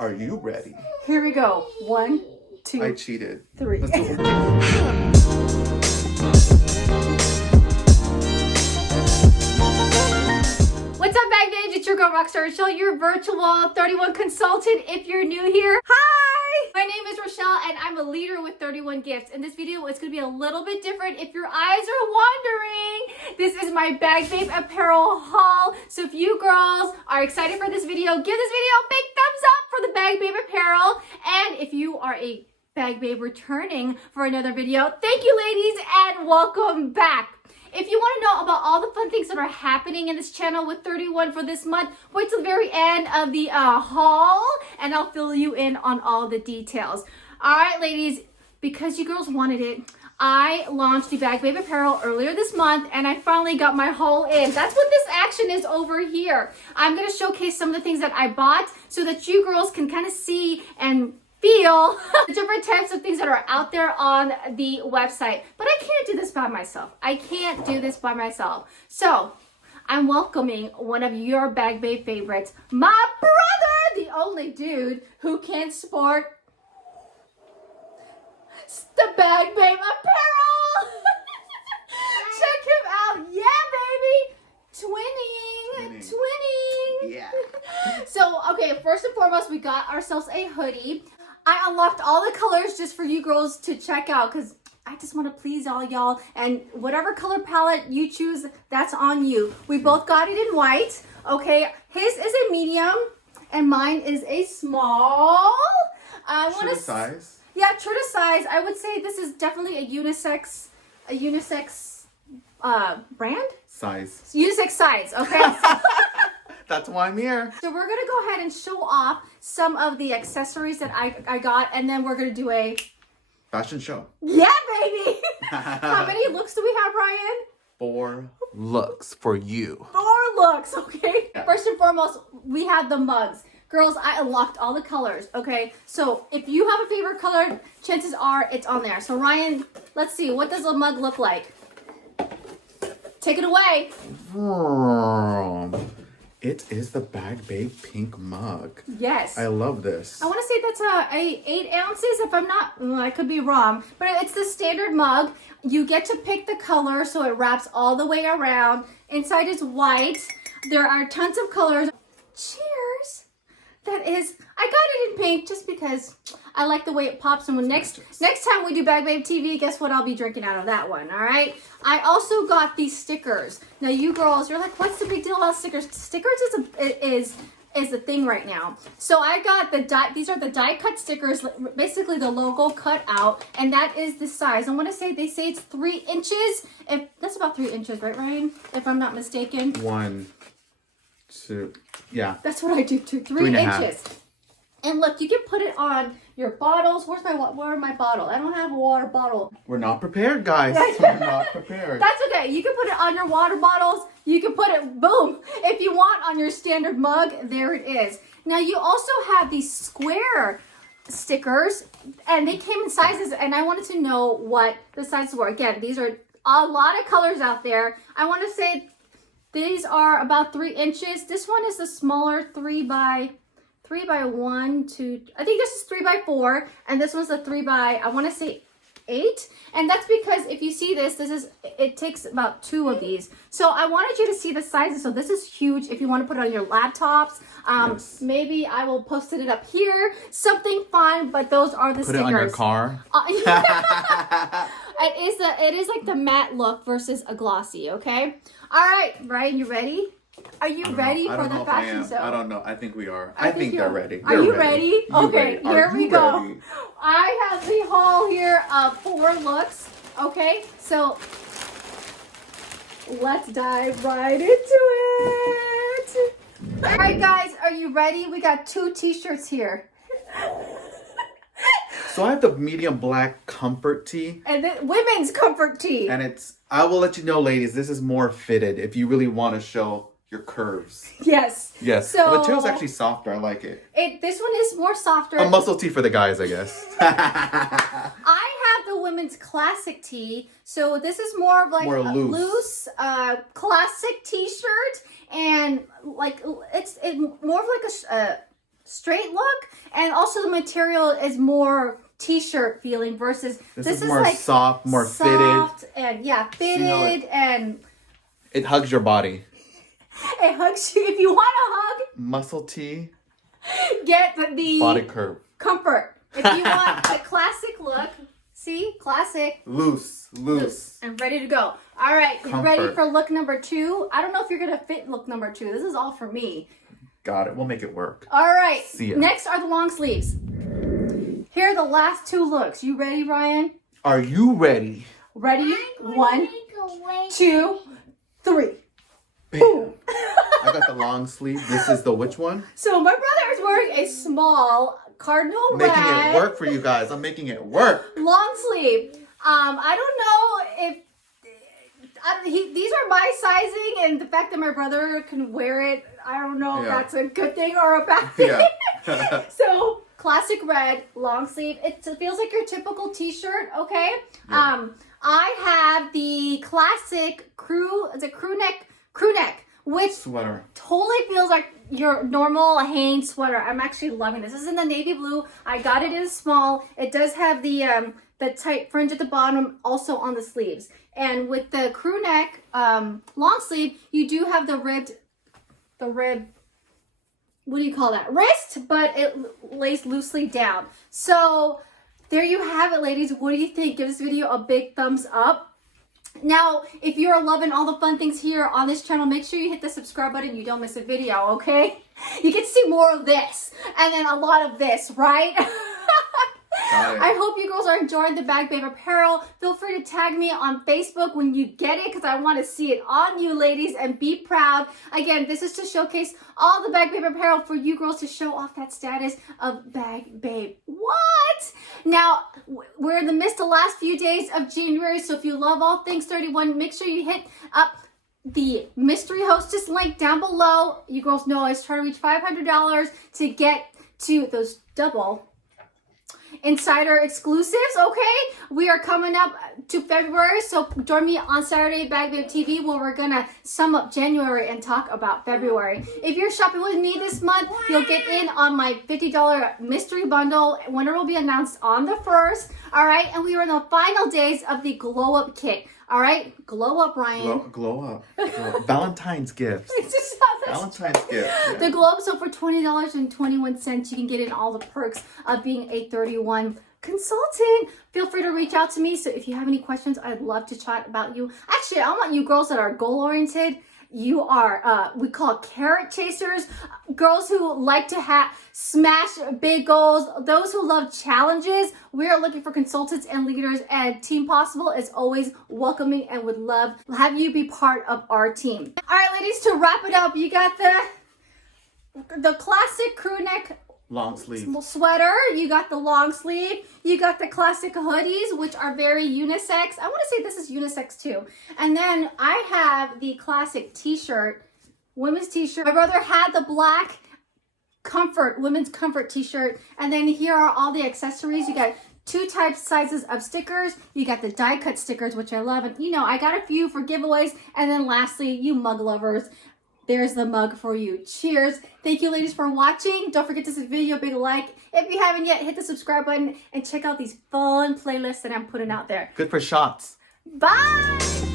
Are you ready? Here we go. 1, 2. I cheated. 3. Let's do it. What's up, bag babes? It's your girl, Rockstar Rochelle, your virtual 31 consultant. If you're new here, hi! My name is Rochelle, and I'm a leader with 31 Gifts. In this video, it's going to be a little bit different. If your eyes are wondering, this is my Bag Babe Apparel haul. So if you girls are excited for this video, give this video a big thumbs up for the Bag Babe Apparel. And if you are a Bag Babe returning for another video, thank you, ladies, and welcome back. If you want to know about all the fun things that are happening in this channel with 31 for this month, wait till the very end of the haul and I'll fill you in on all the details. All right, ladies, because you girls wanted it, I launched the Bag Babe Apparel earlier this month and I finally got my haul in. That's what this action is over here. I'm going to showcase some of the things that I bought so that you girls can kind of see and feel the different types of things that are out there on the website. But I can't do this by myself. I can't do this by myself. So I'm welcoming one of your Bag Babe favorites, my brother, the only dude who can sport the Bag Babe Apparel. Check him out. Yeah, baby. Twinning. Yeah. So, okay, first and foremost, we got ourselves a hoodie. I unlocked all the colors just for you girls to check out because I just want to please all y'all. And whatever color palette you choose, that's on you. We both got it in white. Okay, his is a medium and mine is a small. True to size? Yeah, true to size. I would say this is definitely a unisex brand? Size. Unisex size, okay? That's why I'm here. So we're gonna go ahead and show off some of the accessories that I got, and then we're gonna do a Fashion show. yeah, baby. How many looks do we have, Ryan? 4 looks for you. 4 looks, okay. Yeah. First and foremost, we have the mugs. Girls, I unlocked all the colors, okay? So if you have a favorite color, chances are it's on there. So Ryan, let's see, what does a mug look like? Take it away. It is the Bag Babe pink mug. Yes. I love this. I want to say that's a 8 ounces, if I'm not, well, I could be wrong, but it's the standard mug. You get to pick the color, so it wraps all the way around. Inside is white. There are tons of colors. Cheers. That is, I got it in pink just because I like the way it pops. And when next time we do Bag Babe TV, guess what? I'll be drinking out of that one, all right? I also got these stickers. Now, you girls, you're like, what's the big deal about stickers? Stickers is the thing right now. So I got these are the die cut stickers, basically the logo cut out, and that is the size. I want to say, they say it's 3 inches. That's about 3 inches, right, Ryan? If I'm not mistaken. 1, 2, yeah. That's what I do too. 3 3.5 inches. And look, you can put it on your bottles. Where's my bottle? I don't have a water bottle. We're not prepared, guys. We're not prepared. That's okay. You can put it on your water bottles. You can put it, boom, if you want, on your standard mug. There it is. Now, you also have these square stickers, and they came in sizes, and I wanted to know what the sizes were. Again, these are a lot of colors out there. I want to say these are about 3 inches. This one is the smaller 3 by 1, 2, I think this is 3 by 4, and this one's a 3 by, I want to say 8. And that's because if you see this it takes about 2 of these. So I wanted you to see the sizes. So this is huge if you want to put it on your laptops. Yes. Maybe I will post it up here. Something fun, but those are the stickers. Put it on your car. It is like the matte look versus a glossy, okay? All right, Ryan, you ready? Are you ready for the fashion show? I don't know. I think we are. I think they're ready. Are you ready? Okay, here we go. Ready? I have the haul here of 4 looks. Okay, so let's dive right into it. All right, guys, are you ready? We got 2 t-shirts here. So I have the medium black comfort tee. And then women's comfort tee. And I will let you know, ladies, this is more fitted if you really want to show your curves. Yes. Yes. So the material's actually softer. I like it. This one is more softer. A muscle tee for the guys, I guess. I have the women's classic tee. So this is more of like more a loose classic t-shirt. And like it's more of like a straight look, and also the material is more t-shirt feeling versus this is more like soft, more soft fitted. And yeah, fitted and it hugs your body. It hugs you. If you want a hug, muscle tee. Get the body curve. Comfort. If you want the classic look, see, classic. Loose. And ready to go. All right, you ready for look number 2? I don't know if you're gonna fit look number 2. This is all for me. Got it. We'll make it work. All right. See ya. Next are the long sleeves. Here are the last 2 looks. You ready, Ryan? Are you ready? Ready? 1, 2, 3. Boom. I got the long sleeve. This is the which one? So my brother is wearing a small cardinal red. Making it work for you guys. I'm making it work. Long sleeve. I don't know if these are my sizing, and the fact that my brother can wear it, I don't know if that's a good thing or a bad thing. Yeah. So classic red, long sleeve. It feels like your typical t-shirt, okay? Yeah. I have the classic crew neck, which sweater totally feels like your normal Hanes sweater. I'm actually loving this. This is in the navy blue. I got it in small. It does have the tight fringe at the bottom, also on the sleeves. And with the crew neck long sleeve, you do have the ribbed, what do you call that? Wrist, but it lays loosely down. So there you have it, ladies. What do you think? Give this video a big thumbs up. Now, if you're loving all the fun things here on this channel, make sure you hit the subscribe button. You don't miss a video, okay? You get to see more of this and then a lot of this, right? I hope you girls are enjoying the Bag Babe apparel. Feel free to tag me on Facebook when you get it, because I want to see it on you, ladies, and be proud. Again, this is to showcase all the Bag Babe apparel for you girls to show off that status of Bag Babe. What? Now, we're in the midst of the last few days of January, so if you love all things 31, make sure you hit up the mystery hostess link down below. You girls know I was trying to reach $500 to get to those double insider exclusives, okay? We are coming up to February, so join me on Saturday Bag Babe TV, where we're gonna sum up January and talk about February. If you're shopping with me this month, you'll get in on my $50 mystery bundle. Winner will be announced on the 1st, all right? And we are in the final days of the glow up kit, all right? Glow up, Ryan. Glow up. Valentine's gifts. Valentine's gift. Yeah. The glow up, so for $20.21, you can get in all the perks of being a 31 consultant. Feel free to reach out to me. So if you have any questions, I'd love to chat about you. Actually, I want you girls that are goal oriented. You are, we call carrot chasers, girls who like to smash big goals, those who love challenges. We are looking for consultants and leaders, and Team Possible is always welcoming and would love to have you be part of our team. All right, ladies, to wrap it up, you got the classic crew neck long sleeve sweater, you got the long sleeve, you got the classic hoodies, which are very unisex. I want to say this is unisex too. And then I have the classic t-shirt, women's t-shirt. My brother had the black women's comfort t-shirt. And then here are all the accessories. You got 2 sizes of stickers. You got the die cut stickers, which I love. And you know, I got a few for giveaways. And then lastly, you mug lovers, there's the mug for you. Cheers. Thank you, ladies, for watching. Don't forget to give this video a big like. If you haven't yet, hit the subscribe button and check out these fun playlists that I'm putting out there. Good for shots. Bye.